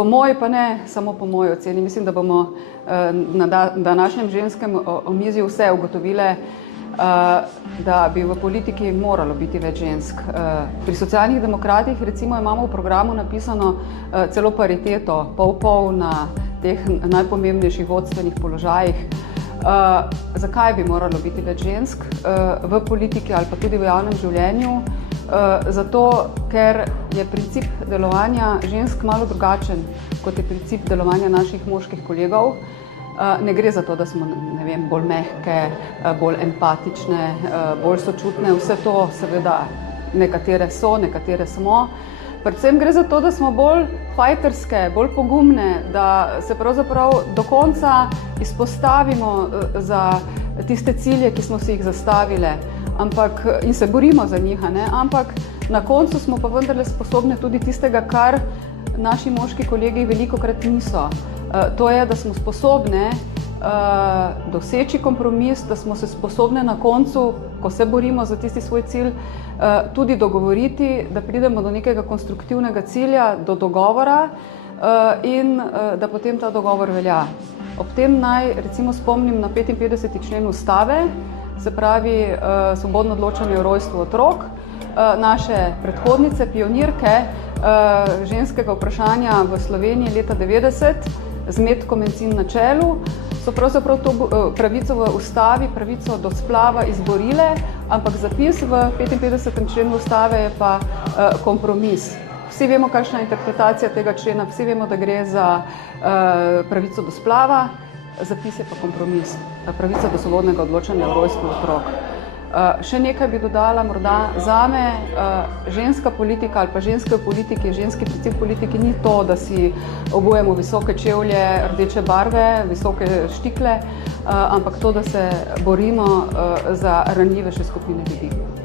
Po moji, pa ne samo po moji oceni, mislim, da bomo na današnjem ženskem omizju vse ugotovile, da bi v politiki moralo biti več žensk. Pri Socialnih demokratih recimo imamo v programu napisano celo pariteto, pol-pol na teh najpomembnejših vodstvenih položajih. Zakaj bi moralo biti več žensk v politiki ali pa tudi v javnem življenju? Zato, ker je princip delovanja žensk malo drugačen, kot je princip delovanja naših moških kolegov. Ne gre za to, da smo, ne vem, bolj mehke, bolj empatične, bolj sočutne. Vse to seveda nekatere so, nekatere smo. Predvsem gre za to, da smo bolj fajterske, bolj pogumne, da se pravzaprav do konca izpostavimo za tiste cilje, ki smo si jih zastavile, in se borimo za njih, ampak na koncu smo pa vendarle sposobne tudi tistega, kar naši moški kolegi velikokrat niso. To je, da smo sposobne doseči kompromis, da smo se sposobne na koncu, ko se borimo za tisti svoj cilj, tudi dogovoriti, da pridemo do nekega konstruktivnega cilja, do dogovora in da potem ta dogovor velja. Ob tem naj recimo spomnim na 55. člen Ustave, se pravi svobodno odločanje o rojstvu otrok. Naše predhodnice, pionirke ženskega vprašanja v Sloveniji leta 90, z Metko Mencin na čelu, so pravzaprav to pravico v Ustavi, pravico do splava izborile, ampak zapis v 55. členu Ustave je pa kompromis. Vsi vemo, kakšna je interpretacija tega člena, vsi vemo, da gre za pravico do splava, zapis je pa kompromis, pravica do svobodnega odločanja o rojstvu otrok. Še nekaj bi dodala, morda zame ženska politika ali pa ženske v politiki, ženski princip politiki ni to, da si obujemo visoke čevlje, rdeče barve, visoke štikle, ampak to, da se borimo za ranljivejše skupine ljudi.